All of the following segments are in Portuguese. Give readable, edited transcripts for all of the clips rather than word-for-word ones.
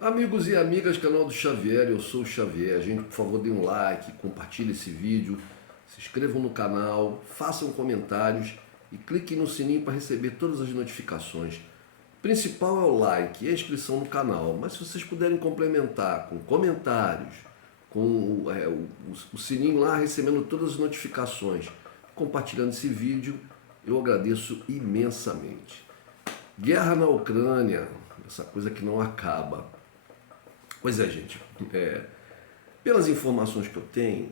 Amigos e amigas, canal do Xavier, eu sou o Xavier. Gente, por favor, dê um like, compartilhe esse vídeo, se inscrevam no canal, façam comentários e cliquem no sininho para receber todas as notificações. O principal é o like e a inscrição no canal, mas se vocês puderem complementar com comentários, com o sininho lá recebendo todas as notificações, compartilhando esse vídeo, eu agradeço imensamente. Guerra na Ucrânia, essa coisa que não acaba. Pois é, gente. Pelas informações que eu tenho,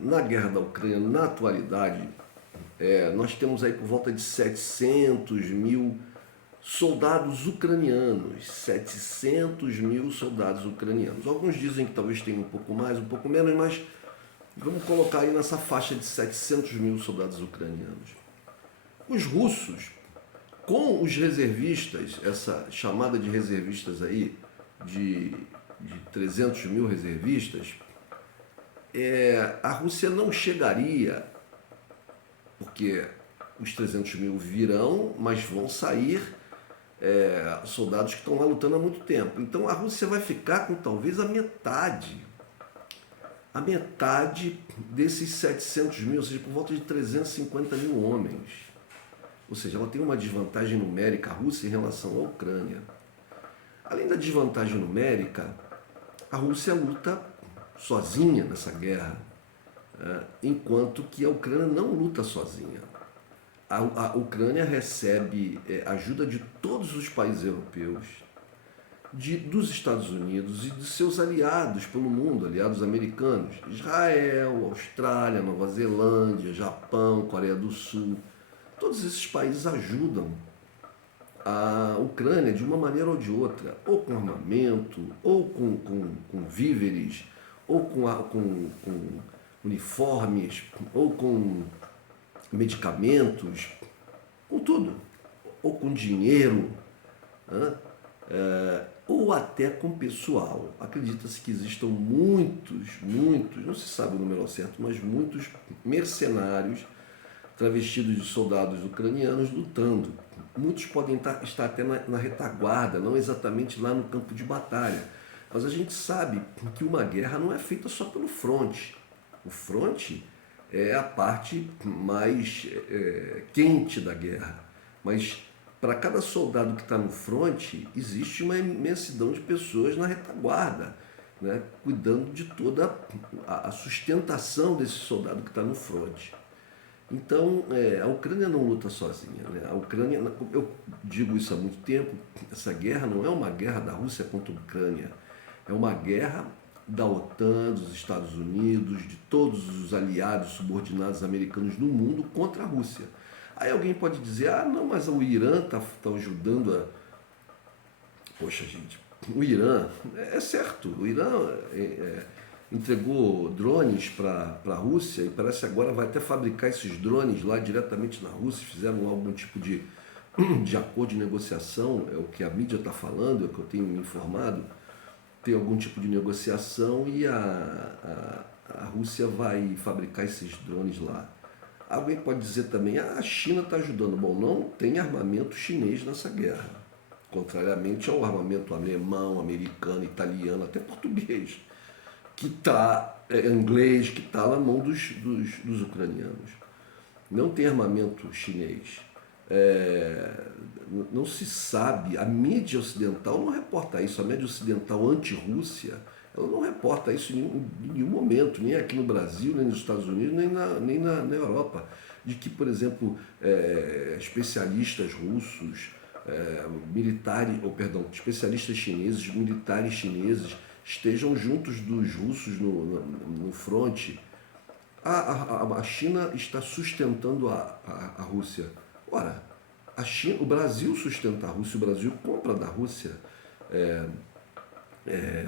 na guerra da Ucrânia, na atualidade, nós temos aí por volta de 700 mil soldados ucranianos. 700 mil soldados ucranianos. Alguns dizem que talvez tenha um pouco mais, um pouco menos, mas vamos colocar aí nessa faixa de 700 mil soldados ucranianos. Os russos, com os reservistas, essa chamada de reservistas aí, de 300 mil reservistas, a Rússia não chegaria, porque os 300 mil virão, mas vão sair soldados que estão lá lutando há muito tempo. Então a Rússia vai ficar com talvez a metade desses 700 mil, ou seja, por volta de 350 mil homens. Ou seja, ela tem uma desvantagem numérica, a Rússia, em relação à Ucrânia. Além da desvantagem numérica, a Rússia luta sozinha nessa guerra, enquanto que a Ucrânia não luta sozinha. A Ucrânia recebe ajuda de todos os países europeus, dos Estados Unidos e de seus aliados pelo mundo, aliados americanos, Israel, Austrália, Nova Zelândia, Japão, Coreia do Sul. Todos esses países ajudam a Ucrânia de uma maneira ou de outra, ou com armamento, ou com víveres, ou com uniformes, ou com medicamentos, com tudo, ou com dinheiro, ou até com pessoal. Acredita-se que existam muitos, não se sabe o número ao certo, mas muitos mercenários travestidos de soldados ucranianos lutando. Muitos podem estar até na retaguarda, não exatamente lá no campo de batalha. Mas a gente sabe que uma guerra não é feita só pelo fronte. O fronte é a parte mais quente da guerra. Mas para cada soldado que está no fronte, existe uma imensidão de pessoas na retaguarda, né, cuidando de toda a sustentação desse soldado que está no fronte. Então, a Ucrânia não luta sozinha, né? A Ucrânia, eu digo isso há muito tempo, essa guerra não é uma guerra da Rússia contra a Ucrânia, é uma guerra da OTAN, dos Estados Unidos, de todos os aliados subordinados americanos no mundo contra a Rússia. Aí alguém pode dizer, não, mas o Irã está ajudando a... Poxa, gente, o Irã, é certo, o Irã entregou drones para a Rússia e parece agora vai até fabricar esses drones lá diretamente na Rússia, fizeram algum tipo de acordo de negociação, é o que a mídia está falando, é o que eu tenho me informado, tem algum tipo de negociação e a Rússia vai fabricar esses drones lá. Alguém pode dizer também, a China está ajudando. Bom, não tem armamento chinês nessa guerra, contrariamente ao armamento alemão, americano, italiano, até português, que está, inglês, que está na mão dos ucranianos. Não tem armamento chinês. Não se sabe, a mídia ocidental não reporta isso, a mídia ocidental anti-Rússia, ela não reporta isso em nenhum momento, nem aqui no Brasil, nem nos Estados Unidos, nem na Europa, de que, por exemplo, especialistas russos, especialistas chineses, militares chineses, estejam juntos dos russos no fronte. A China está sustentando a Rússia. Ora, o Brasil sustenta a Rússia, o Brasil compra da Rússia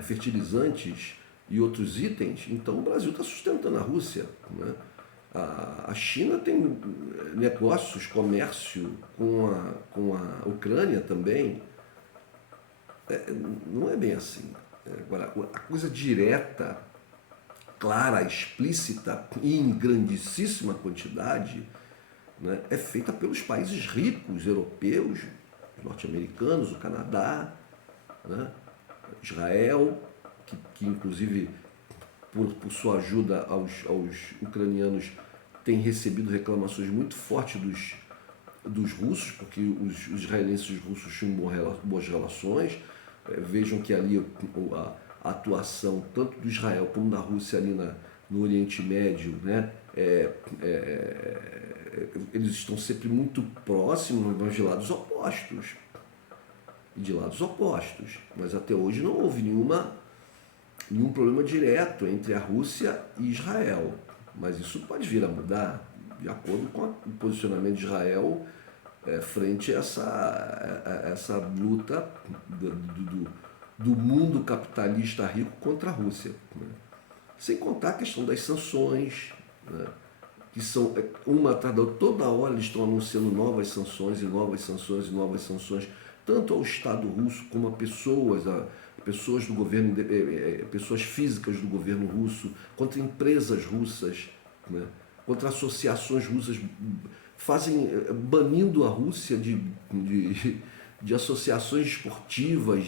fertilizantes e outros itens, então o Brasil está sustentando a Rússia, né? A China tem negócios, comércio com a Ucrânia também. Não é bem assim. Agora, a coisa direta, clara, explícita e em grandíssima quantidade, né, é feita pelos países ricos europeus, os norte-americanos, o Canadá, né, Israel, que inclusive por sua ajuda aos ucranianos tem recebido reclamações muito fortes dos russos, porque os israelenses e os russos tinham boas relações. Vejam que ali a atuação tanto do Israel como da Rússia ali no Oriente Médio, né? Eles estão sempre muito próximos, mas de lados opostos. De lados opostos. Mas até hoje não houve nenhum problema direto entre a Rússia e Israel. Mas isso pode vir a mudar, de acordo com o posicionamento de Israel frente a essa luta do mundo capitalista rico contra a Rússia. Né? Sem contar a questão das sanções, né? Que são uma atrás da outra. Toda hora eles estão anunciando novas sanções e novas sanções e novas sanções, tanto ao Estado russo como a pessoas do governo, pessoas físicas do governo russo, contra empresas russas, né? Contra associações russas, banindo a Rússia de associações esportivas,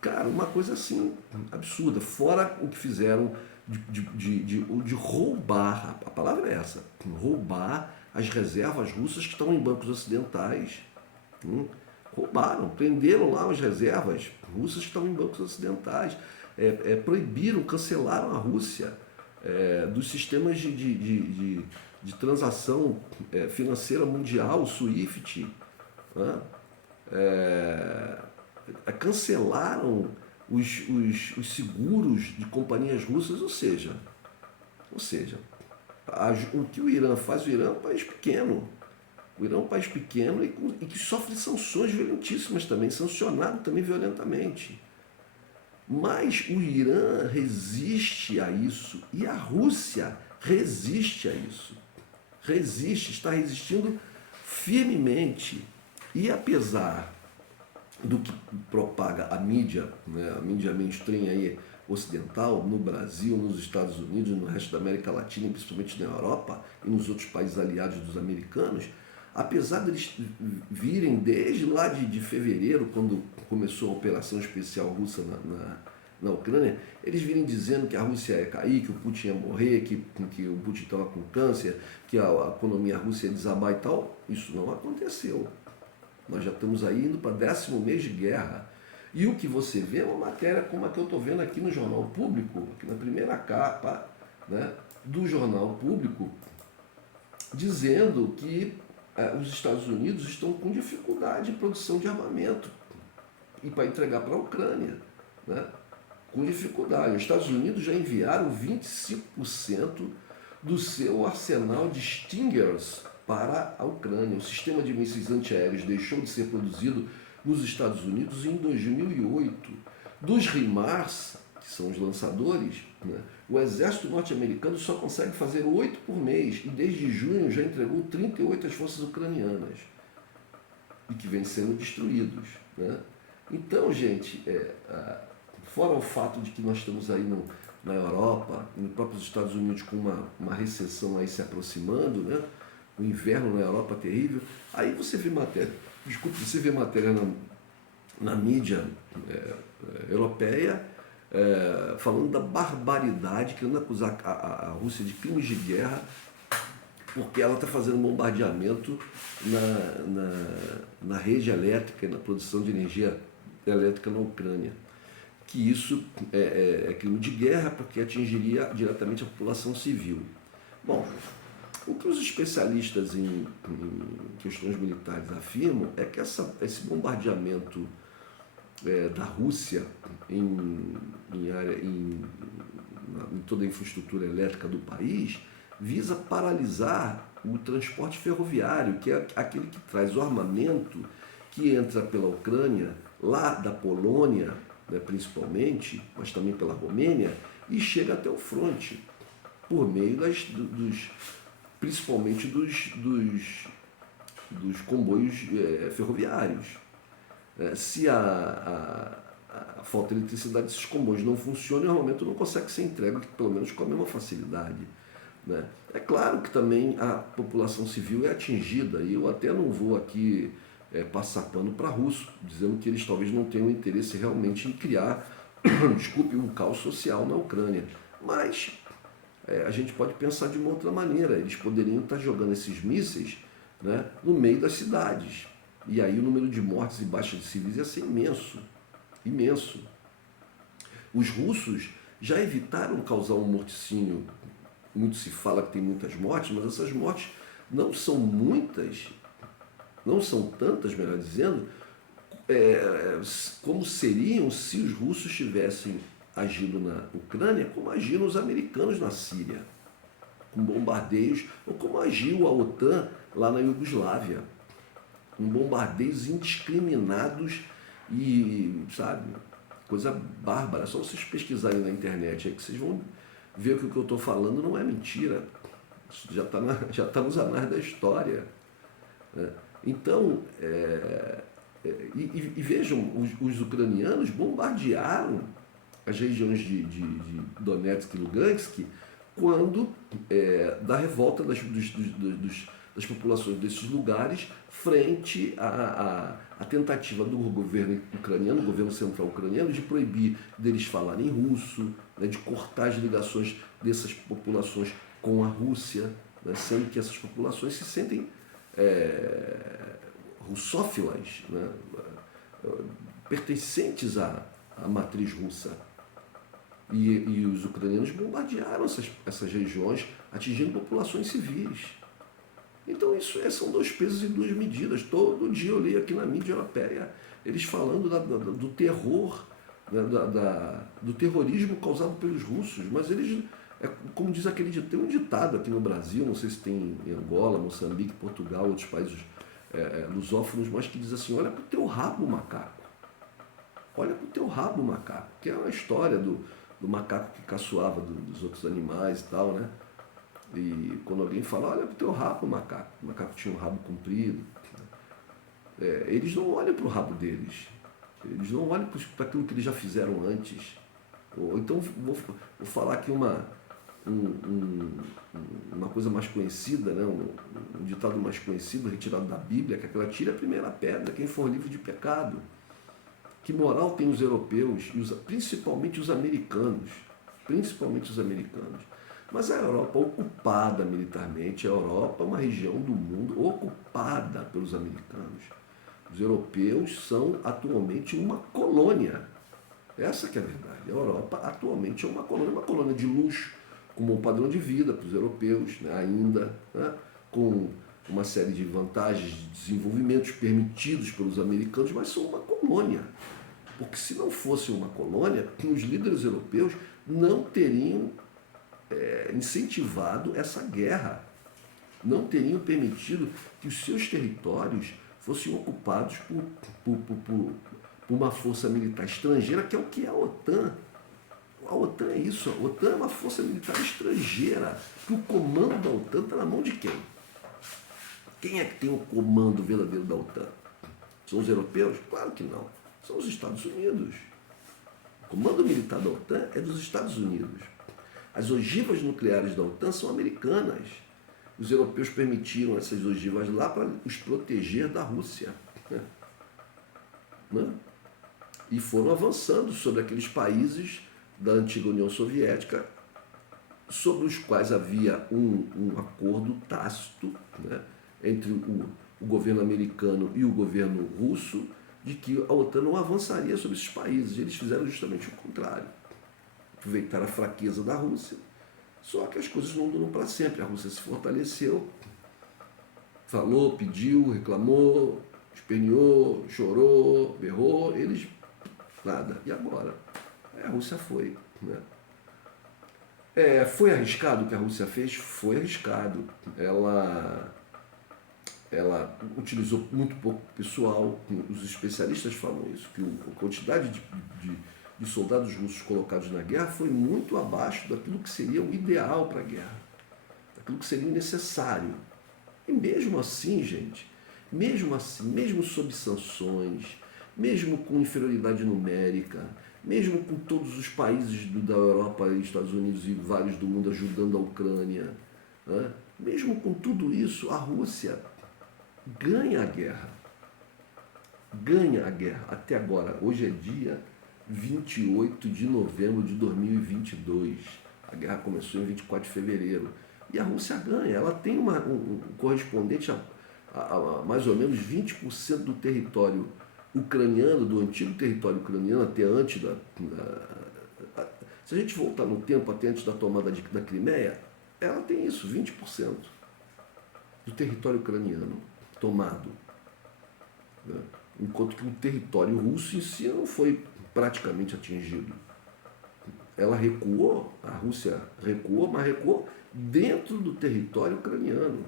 cara, uma coisa assim absurda, fora o que fizeram de roubar, a palavra é essa, roubar as reservas russas que estão em bancos ocidentais. Roubaram, prenderam lá as reservas russas que estão em bancos ocidentais, proibiram, cancelaram a Rússia dos sistemas de transação financeira mundial, o SWIFT, né? Cancelaram os seguros de companhias russas, ou seja, o que o Irã faz, o Irã é um país pequeno. O Irã é um país pequeno e que sofre sanções violentíssimas também, sancionado também violentamente. Mas o Irã resiste a isso e a Rússia resiste a isso. Está resistindo firmemente. E apesar do que propaga a mídia, né, a mídia mainstream aí, ocidental, no Brasil, nos Estados Unidos, no resto da América Latina, principalmente na Europa e nos outros países aliados dos americanos, apesar deles virem desde lá de fevereiro, quando começou a operação especial russa na Ucrânia, eles virem dizendo que a Rússia ia cair, que o Putin ia morrer, que o Putin estava com câncer, que a economia russa ia desabar e tal. Isso não aconteceu. Nós já estamos aí indo para 10º mês de guerra. E o que você vê é uma matéria como a que eu estou vendo aqui no Jornal Público, aqui na primeira capa, né, do Jornal Público, dizendo que os Estados Unidos estão com dificuldade em produção de armamento e para entregar para a Ucrânia, né? Com dificuldade. Os Estados Unidos já enviaram 25% do seu arsenal de Stingers para a Ucrânia. O sistema de mísseis antiaéreos deixou de ser produzido nos Estados Unidos em 2008. Dos HIMARS, que são os lançadores, né, o exército norte-americano só consegue fazer 8 por mês e desde junho já entregou 38 às forças ucranianas e que vêm sendo destruídos. Né? Então, gente, fora o fato de que nós estamos aí na Europa, nos próprios Estados Unidos com uma recessão aí se aproximando, né? O inverno na Europa terrível, aí você vê matéria na mídia europeia falando da barbaridade, querendo acusar a Rússia de crimes de guerra porque ela está fazendo bombardeamento na rede elétrica e na produção de energia elétrica na Ucrânia. Que isso é crime de guerra porque atingiria diretamente a população civil. Bom, o que os especialistas em questões militares afirmam é que esse bombardeamento da Rússia em toda a infraestrutura elétrica do país visa paralisar o transporte ferroviário, que é aquele que traz o armamento que entra pela Ucrânia, lá da Polônia, né, principalmente, mas também pela Romênia, e chega até o fronte, por meio principalmente dos comboios ferroviários. Se a falta de eletricidade desses comboios não funciona, o armamento não consegue ser entregue, pelo menos com a mesma facilidade. Né? É claro que também a população civil é atingida, e eu até não vou aqui passar pano para russo, dizendo que eles talvez não tenham interesse realmente em criar desculpe, um caos social na Ucrânia. Mas a gente pode pensar de uma outra maneira. Eles poderiam estar jogando esses mísseis, né, no meio das cidades. E aí o número de mortes e baixas de civis ia ser imenso. Imenso. Os russos já evitaram causar um morticínio. Muito se fala que tem muitas mortes, mas essas mortes não são muitas, não são tantas, melhor dizendo, como seriam se os russos tivessem agido na Ucrânia como agiram os americanos na Síria, com bombardeios, ou como agiu a OTAN lá na Iugoslávia, com bombardeios indiscriminados e, sabe, coisa bárbara. Só vocês pesquisarem na internet aí que vocês vão ver que o que eu estou falando não é mentira. Isso já tá nos anais da história, né? Então, vejam, os ucranianos bombardearam as regiões de Donetsk e Lugansk quando da revolta das populações desses lugares frente à tentativa do governo ucraniano, do governo central ucraniano, de proibir deles falarem russo, né, de cortar as ligações dessas populações com a Rússia, né, sendo que essas populações se sentem russófilas, né, pertencentes à matriz russa. E os ucranianos bombardearam essas regiões, atingindo populações civis. Então isso são dois pesos e duas medidas. Todo dia eu leio aqui na mídia europeia eles falando do terror, né, do terrorismo causado pelos russos, mas eles, como diz aquele ditado, tem um ditado aqui no Brasil, não sei se tem em Angola, Moçambique, Portugal, outros países lusófonos, mas que diz assim: olha para o teu rabo, macaco. Olha para o teu rabo, macaco. Que é uma história do macaco que caçoava dos outros animais e tal, né? E quando alguém fala: olha para o teu rabo, macaco. O macaco tinha um rabo comprido. Eles não olham para o rabo deles. Eles não olham para aquilo que eles já fizeram antes. Ou então vou falar aqui uma coisa mais conhecida, né? Um ditado mais conhecido, retirado da Bíblia, que é aquela: tira a primeira pedra quem for livre de pecado. Que moral tem os europeus, principalmente os americanos? Principalmente os americanos. Mas a Europa ocupada militarmente, a Europa é uma região do mundo ocupada pelos americanos. Os europeus são atualmente uma colônia. Essa que é a verdade. A Europa atualmente é uma colônia de luxo, com um bom padrão de vida para os europeus, né, ainda, né, com uma série de vantagens, de desenvolvimentos permitidos pelos americanos, mas são uma colônia. Porque se não fosse uma colônia, os líderes europeus não teriam incentivado essa guerra, não teriam permitido que os seus territórios fossem ocupados por uma força militar estrangeira, que é o que é a OTAN. A OTAN é isso, a OTAN é uma força militar estrangeira, que o comando da OTAN está na mão de quem? Quem é que tem o comando verdadeiro da OTAN? São os europeus? Claro que não. São os Estados Unidos. O comando militar da OTAN é dos Estados Unidos. As ogivas nucleares da OTAN são americanas. Os europeus permitiram essas ogivas lá para os proteger da Rússia. Né? E foram avançando sobre aqueles países da antiga União Soviética, sobre os quais havia um acordo tácito, né, entre o governo americano e o governo russo, de que a OTAN não avançaria sobre esses países. Eles fizeram justamente o contrário. Aproveitaram a fraqueza da Rússia. Só que as coisas não duram para sempre. A Rússia se fortaleceu, falou, pediu, reclamou, esperneou, chorou, berrou, eles nada. E agora? A Rússia foi. Né? Foi arriscado o que a Rússia fez? Foi arriscado. Ela utilizou muito pouco pessoal. Os especialistas falam isso, que a quantidade de soldados russos colocados na guerra foi muito abaixo daquilo que seria o ideal para a guerra, daquilo que seria o necessário. E mesmo assim, gente, mesmo sob sanções, mesmo com inferioridade numérica, mesmo com todos os países da Europa, Estados Unidos e vários do mundo ajudando a Ucrânia, né? Mesmo com tudo isso, a Rússia ganha a guerra. Ganha a guerra. Até agora, hoje é dia 28 de novembro de 2022. A guerra começou em 24 de fevereiro. E a Rússia ganha. Ela tem um correspondente a mais ou menos 20% do território ucraniano, do antigo território ucraniano, até antes se a gente voltar no tempo, até antes da tomada da Crimeia, ela tem isso, 20% do território ucraniano tomado. Né? Enquanto que o território russo em si não foi praticamente atingido. Ela recuou, a Rússia recuou, mas recuou dentro do território ucraniano.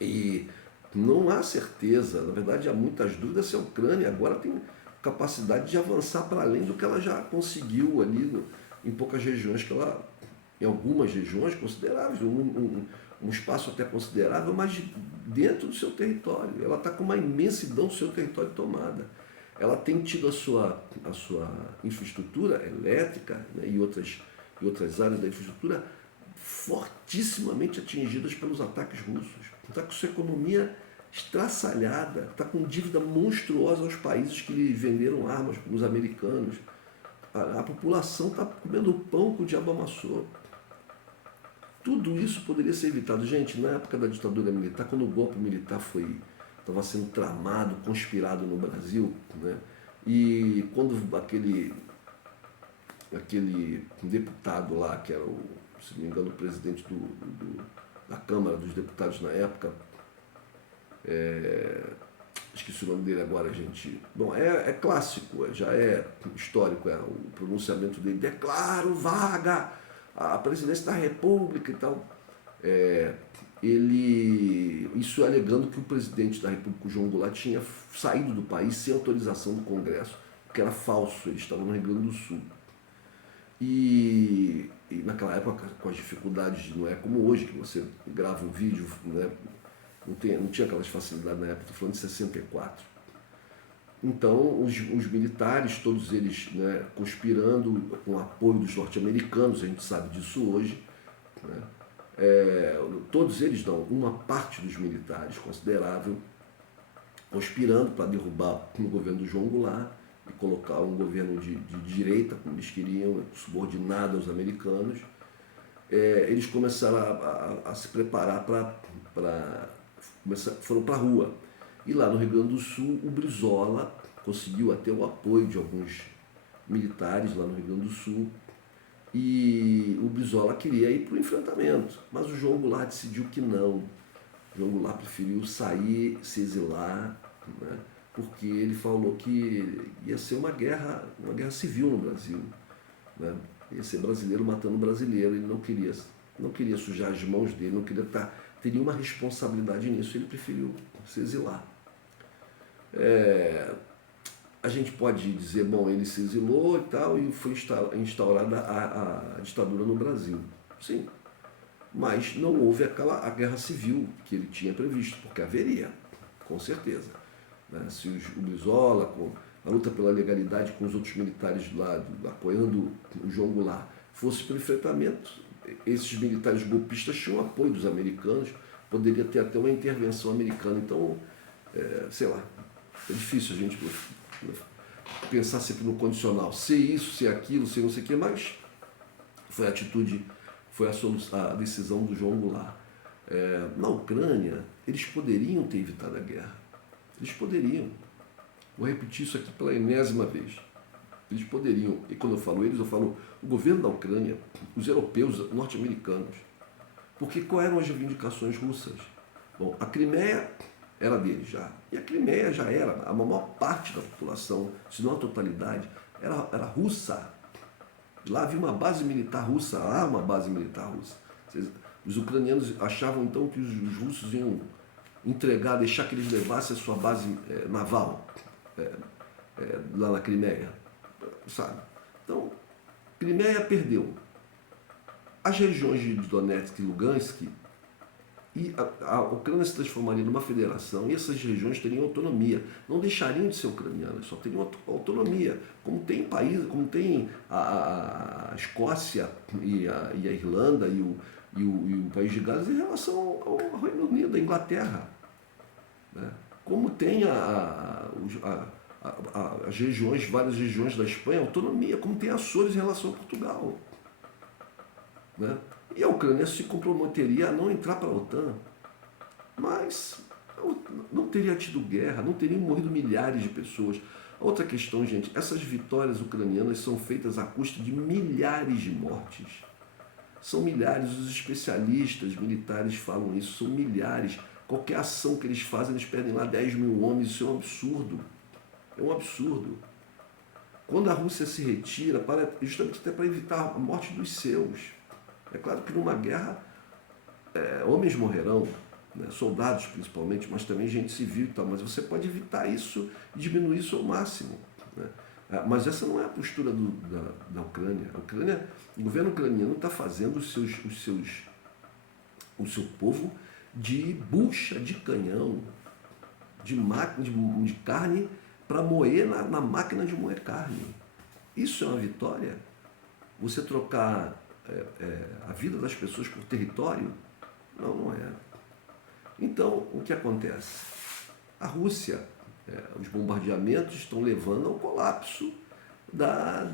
E não há certeza, na verdade há muitas dúvidas se a Ucrânia agora tem capacidade de avançar para além do que ela já conseguiu ali em poucas regiões, em algumas regiões consideráveis, um espaço até considerável, mas dentro do seu território. Ela está com uma imensidão do seu território tomada. Ela tem tido a sua infraestrutura elétrica, né, e outras áreas da infraestrutura fortissimamente atingidas pelos ataques russos. Está com sua economia estraçalhada, está com dívida monstruosa aos países que lhe venderam armas, para os americanos. A população está comendo o pão que o diabo amassou. Tudo isso poderia ser evitado. Gente, na época da ditadura militar, quando o golpe militar estava sendo tramado, conspirado no Brasil, né? E quando aquele deputado lá, que era, se não me engano, o presidente da Câmara dos Deputados na época, esqueci o nome dele agora, gente. Bom, é clássico, já é histórico, o pronunciamento dele: declaro vaga a presidência da República e tal. Isso alegando que o presidente da República, o João Goulart, tinha saído do país sem autorização do Congresso, que era falso, ele estava no Rio Grande do Sul. E naquela época, com as dificuldades, não é como hoje, que você grava um vídeo, né? Não tinha aquelas facilidades na época, estou falando de 64. Então, os militares, todos eles, né, conspirando com o apoio dos norte-americanos, a gente sabe disso hoje, né? Todos eles, não, uma parte dos militares considerável, conspirando para derrubar o governo do João Goulart e colocar um governo de direita, como eles queriam, subordinado aos americanos. Eles começaram a se preparar foram para a rua. E lá no Rio Grande do Sul, o Brizola conseguiu até o apoio de alguns militares lá no Rio Grande do Sul, e o Brizola queria ir para o enfrentamento, mas o João Goulart decidiu que não. O João Goulart preferiu sair, se exilar, né, porque ele falou que ia ser uma guerra civil no Brasil, né? Ia ser brasileiro matando brasileiro, ele não queria sujar as mãos dele, não queria ter nenhuma responsabilidade nisso, ele preferiu se exilar. A gente pode dizer, bom, ele se exilou e tal, e foi instaurada a ditadura no Brasil. Sim, mas não houve a guerra civil que ele tinha previsto, porque haveria, com certeza. Né? Se o Brizola, com a luta pela legalidade com os outros militares lá, apoiando o João Goulart, fosse para o enfrentamento, esses militares golpistas tinham apoio dos americanos, poderia ter até uma intervenção americana. Então, sei lá, é difícil a gente pensar sempre no condicional, ser isso, ser aquilo, ser não sei o quê, mas foi a decisão do João Goulart. Na Ucrânia, eles poderiam ter evitado a guerra. Eles poderiam. Vou repetir isso aqui pela enésima vez. Eles poderiam, e quando eu falo eles, eu falo o governo da Ucrânia, os europeus, norte-americanos. Porque quais eram as reivindicações russas? Bom, a Crimeia era deles já. E a Crimeia já era, a maior parte da população, se não a totalidade, era russa. Lá havia uma base militar russa, há uma base militar russa. Os ucranianos achavam então que os russos iam deixar que eles levassem a sua base naval lá na Crimeia, sabe? Então, Crimeia perdeu. As regiões de Donetsk e Lugansk, e a Ucrânia se transformaria numa federação, e essas regiões teriam autonomia, não deixariam de ser ucranianas, só teriam autonomia, como tem países, como tem a Escócia e a Irlanda e o País de Gales em relação ao Reino Unido, à Inglaterra, né? Como tem as regiões, várias regiões da Espanha, autonomia, como tem Açores em relação a Portugal. Né? E a Ucrânia se comprometeria a não entrar para a OTAN. Mas não teria tido guerra, não teriam morrido milhares de pessoas. Outra questão, gente, essas vitórias ucranianas são feitas à custa de milhares de mortes. São milhares, os especialistas militares falam isso, são milhares. Qualquer ação que eles fazem, eles perdem lá 10 mil homens, isso é um absurdo. É um absurdo. Quando a Rússia se retira, justamente até para evitar a morte dos seus. É claro que numa guerra, homens morrerão, né, soldados principalmente, mas também gente civil e tal, mas você pode evitar isso e diminuir isso ao máximo. Né? Mas essa não é a postura da Ucrânia. O governo ucraniano está fazendo o seu povo de bucha de canhão, de carne para moer na máquina de moer carne. Isso é uma vitória? Você trocar a vida das pessoas por território? Não, não é. Então, o que acontece? A Rússia, os bombardeamentos estão levando ao colapso da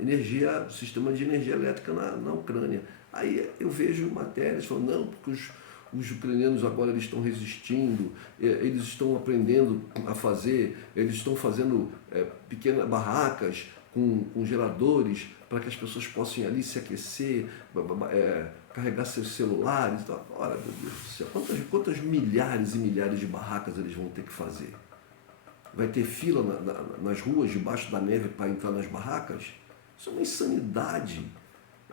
energia, do sistema de energia elétrica na Ucrânia. Aí eu vejo matérias falando, não, porque os ucranianos agora eles estão resistindo, eles estão aprendendo a fazer, eles estão fazendo pequenas barracas com geradores para que as pessoas possam ir ali se aquecer, carregar seus celulares. Ora, meu Deus do céu, quantas milhares e milhares de barracas eles vão ter que fazer? Vai ter fila nas ruas, debaixo da neve, para entrar nas barracas? Isso é uma insanidade.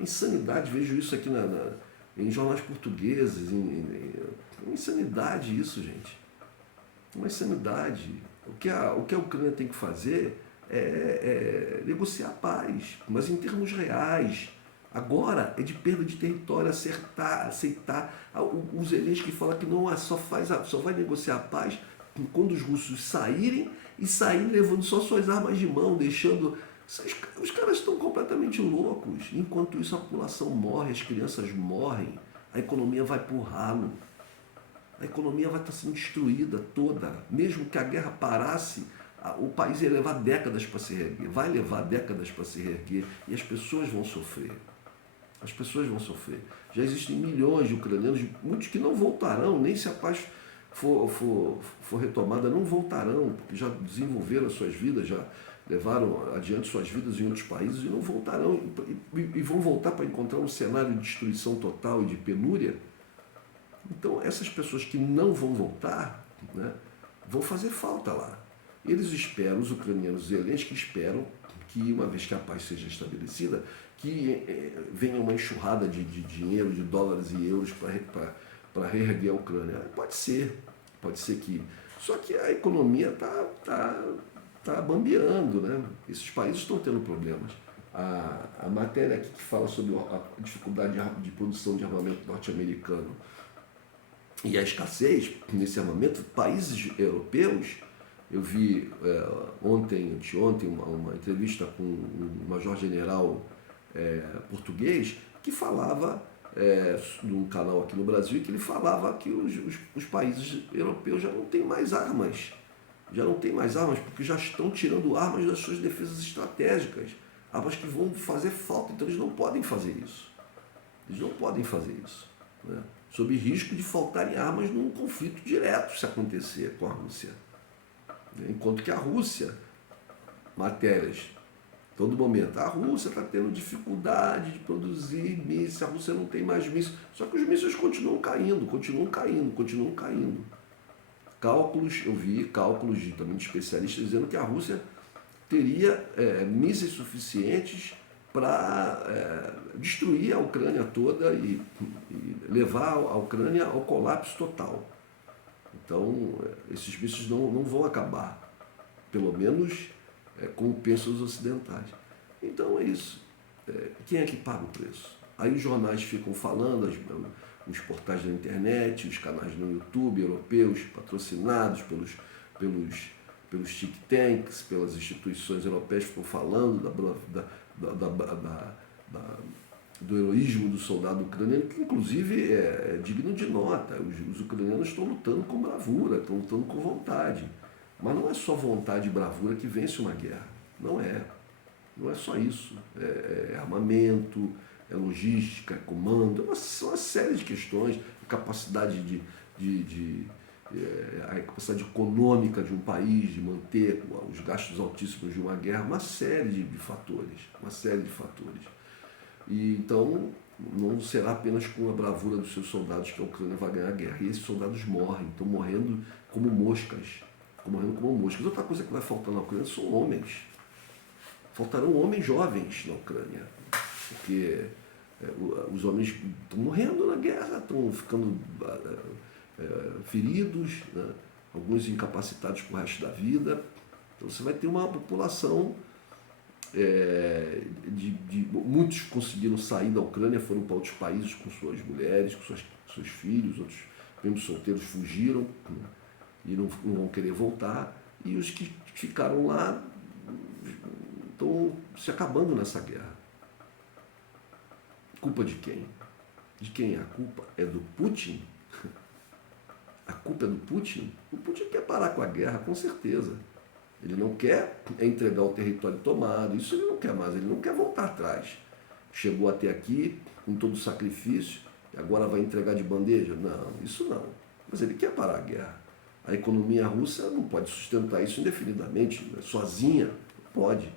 Insanidade, vejo isso aqui em jornais portugueses. Uma insanidade isso, gente. Uma insanidade. O que a Ucrânia tem que fazer é negociar a paz, mas em termos reais. Agora é de perda de território, aceitar. O Zelensky fala que não só vai negociar a paz quando os russos saírem levando só suas armas de mão, deixando. Os caras estão completamente loucos. Enquanto isso, a população morre, as crianças morrem, a economia vai por ralo. A economia vai estar sendo destruída toda. Mesmo que a guerra parasse, o país ia levar décadas para se reerguer. Vai levar décadas para se reerguer e as pessoas vão sofrer. As pessoas vão sofrer. Já existem milhões de ucranianos, muitos que não voltarão, nem se a paz for retomada, não voltarão, porque já desenvolveram as suas vidas, já levaram adiante suas vidas em outros países e não voltarão. E vão voltar para encontrar um cenário de destruição total e de penúria. Então, essas pessoas que não vão voltar, né, vão fazer falta lá. Eles esperam, os ucranianos Zelensky esperam que, uma vez que a paz seja estabelecida, que venha uma enxurrada de dinheiro, de dólares e euros para reerguer a Ucrânia. Pode ser que... Só que a economia está bambeando, né? Esses países estão tendo problemas. A matéria aqui que fala sobre a dificuldade de produção de armamento norte-americano e a escassez nesse armamento, países europeus. Eu vi anteontem, uma entrevista com um major-general português que falava, num canal aqui no Brasil, que ele falava que os países europeus já não têm mais armas. Já não tem mais armas, porque já estão tirando armas das suas defesas estratégicas. Armas que vão fazer falta, então eles não podem fazer isso. Eles não podem fazer isso. Né? Sob risco de faltarem armas num conflito direto, se acontecer com a Rússia. Enquanto que a Rússia, matérias, todo momento, a Rússia está tendo dificuldade de produzir mísseis, a Rússia não tem mais mísseis, só que os mísseis continuam caindo. Eu vi cálculos também de especialistas dizendo que a Rússia teria mísseis suficientes para destruir a Ucrânia toda e levar a Ucrânia ao colapso total. Então, esses mísseis não vão acabar, pelo menos como pensam os ocidentais. Então é isso. Quem é que paga o preço? Aí os jornais ficam falando, os portais da internet, os canais no YouTube europeus, patrocinados pelos think tanks, pelas instituições europeias, ficam falando do heroísmo do soldado ucraniano, que inclusive é digno de nota. Os ucranianos estão lutando com bravura, estão lutando com vontade. Mas não é só vontade e bravura que vence uma guerra. Não é. Não é só isso. É armamento, é logística, é comando, é uma série de questões, capacidade a capacidade econômica de um país, de manter os gastos altíssimos de uma guerra, uma série de fatores. Uma série de fatores. E então não será apenas com a bravura dos seus soldados que a Ucrânia vai ganhar a guerra. E esses soldados morrem, estão morrendo como moscas. Estão morrendo como moscas. Outra coisa que vai faltar na Ucrânia são homens. Faltarão homens jovens na Ucrânia. Porque os homens estão morrendo na guerra, estão ficando feridos, né? Alguns incapacitados para o resto da vida. Então você vai ter uma população muitos conseguiram sair da Ucrânia, foram para outros países com suas mulheres, com seus filhos, outros mesmo solteiros fugiram, né? E não vão querer voltar, e os que ficaram lá estão se acabando nessa guerra. Culpa de quem? De quem é a culpa? É do Putin? A culpa é do Putin? O Putin quer parar com a guerra, com certeza. Ele não quer entregar o território tomado, isso ele não quer mais, ele não quer voltar atrás. Chegou até aqui com todo o sacrifício, e agora vai entregar de bandeja? Não, isso não. Mas ele quer parar a guerra. A economia russa não pode sustentar isso indefinidamente, sozinha, não pode.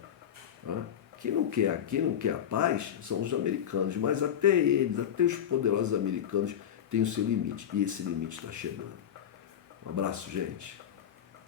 Quem não quer a paz são os americanos, mas até eles, até os poderosos americanos têm o seu limite, e esse limite está chegando. Um abraço, gente.